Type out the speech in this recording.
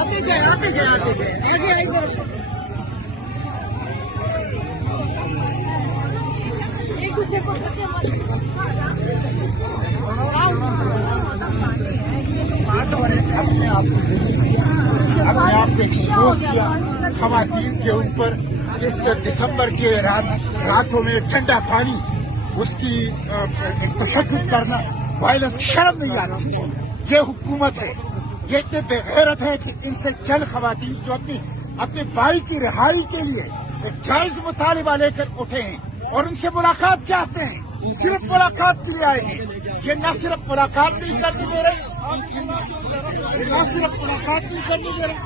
आते जाए आगे आइए। एक दूसरे को अपने आप को एक्सपोज किया खवातीन के ऊपर। इस दिसंबर के रातों में ठंडा पानी उसकी तशद्दुद करना, वायलेंस, शर्म नहीं आती। ये हुकूमत है, ये इतने बेगैरत है कि इनसे चंद खवातीन जो अपने भाई की रिहाई के लिए एक जायज मुतालिबा लेकर उठे हैं और उनसे मुलाकात चाहते हैं, सिर्फ मुलाकात के लिए आए हैं। ये न सिर्फ मुलाकात नहीं करने दे रहे, न सिर्फ मुलाकात नहीं करने दे रहे,